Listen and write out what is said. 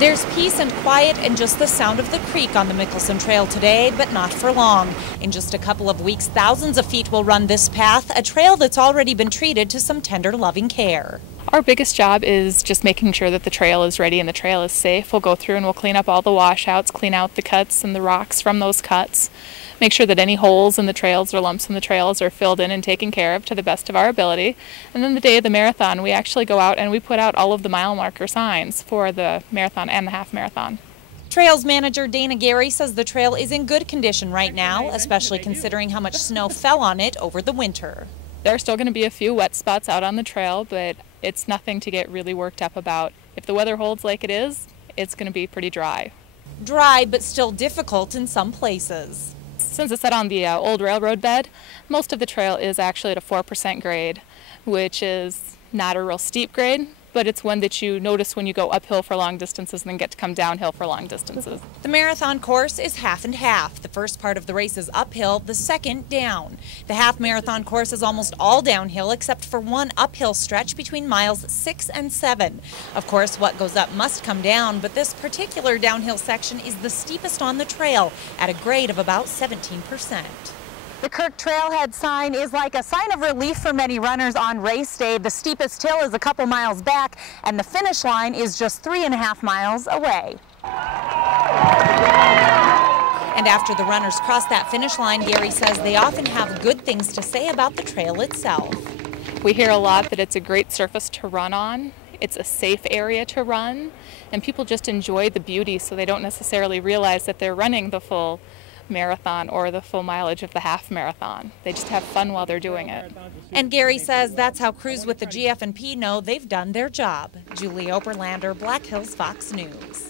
There's peace and quiet and just the sound of the creek on the Mickelson Trail today, but not for long. In just a couple of weeks, thousands of feet will run this path, a trail that's already been treated to some tender, loving care. Our biggest job is just making sure that the trail is ready and the trail is safe. We'll go through and we'll clean up all the washouts, clean out the cuts and the rocks from those cuts, make sure that any holes in the trails or lumps in the trails are filled in and taken care of to the best of our ability. And then the day of the marathon, we actually go out and we put out all of the mile marker signs for the marathon and the half marathon. Trails manager Dana Gary says the trail is in good condition right now, especially considering how much snow fell on it over the winter. There are still going to be a few wet spots out on the trail, but it's nothing to get really worked up about. If the weather holds like it is, it's going to be pretty dry. Dry, but still difficult in some places. Since it's set on the old railroad bed, most of the trail is actually at a 4% grade, which is not a real steep grade, but it's one that you notice when you go uphill for long distances and then get to come downhill for long distances. The marathon course is half and half. The first part of the race is uphill, the second down. The half marathon course is almost all downhill except for one uphill stretch between miles 6 and 7. Of course, what goes up must come down, but this particular downhill section is the steepest on the trail at a grade of about 17%. The Kirk Trailhead sign is like a sign of relief for many runners on race day. The steepest hill is a couple miles back, and the finish line is just 3.5 miles away. And after the runners cross that finish line, Gary says they often have good things to say about the trail itself. We hear a lot that it's a great surface to run on. It's a safe area to run, and people just enjoy the beauty, so they don't necessarily realize that they're running the full marathon or the full mileage of the half marathon. They just have fun while they're doing it. And Gary says that's how crews with the GF&P know they've done their job. Julie Oberlander, Black Hills, Fox News.